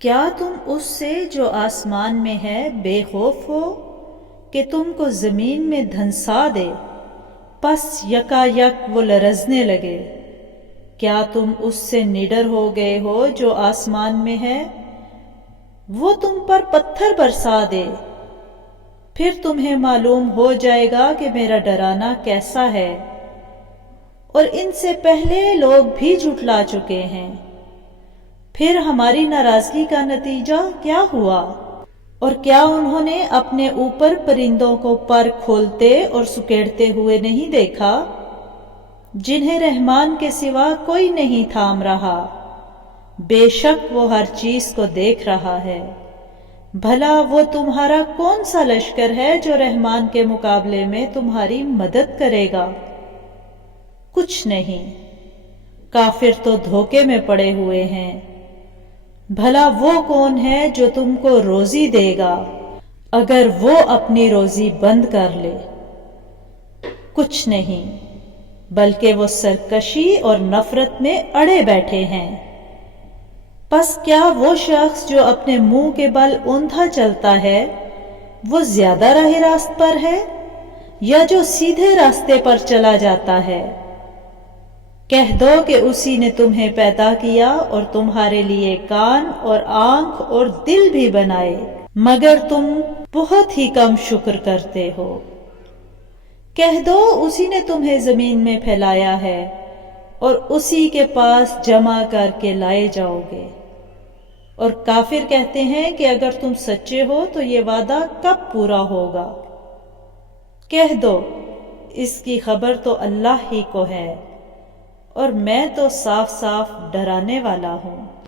کیا تم اس سے جو آسمان میں ہے بے خوف ہو کہ تم کو زمین میں دھنسا دے، پس یکا یک وہ لرزنے لگے؟ کیا تم اس سے نڈر ہو گئے ہو جو آسمان میں ہے؟ وہ تم پر پتھر برسا دے، پھر تمہیں معلوم ہو جائے گا کہ میرا ڈرانا کیسا ہے۔ اور ان سے پہلے لوگ بھی جھٹلا چکے ہیں، پھر ہماری ناراضگی کا نتیجہ کیا ہوا؟ اور کیا انہوں نے اپنے اوپر پرندوں کو پر کھولتے اور سکیڑتے ہوئے نہیں دیکھا، جنہیں رحمان کے سوا کوئی نہیں تھام رہا؟ بے شک وہ ہر چیز کو دیکھ رہا ہے۔ بھلا وہ تمہارا کون سا لشکر ہے جو رحمان کے مقابلے میں تمہاری مدد کرے گا؟ کچھ نہیں، کافر تو دھوکے میں پڑے ہوئے ہیں۔ بھلا وہ کون ہے جو تم کو روزی دے گا اگر وہ اپنی روزی بند کر لے؟ کچھ نہیں، بلکہ وہ سرکشی اور نفرت میں اڑے بیٹھے ہیں۔ پس کیا وہ شخص جو اپنے منہ کے بل اوندھا چلتا ہے وہ زیادہ راہ راست پر ہے، یا جو سیدھے راستے پر چلا جاتا ہے؟ کہہ دو کہ اسی نے تمہیں پیدا کیا اور تمہارے لیے کان اور آنکھ اور دل بھی بنائے، مگر تم بہت ہی کم شکر کرتے ہو۔ کہہ دو اسی نے تمہیں زمین میں پھیلایا ہے اور اسی کے پاس جمع کر کے لائے جاؤ گے۔ اور کافر کہتے ہیں کہ اگر تم سچے ہو تو یہ وعدہ کب پورا ہوگا؟ کہہ دو اس کی خبر تو اللہ ہی کو ہے، اور میں تو صاف صاف ڈرانے والا ہوں۔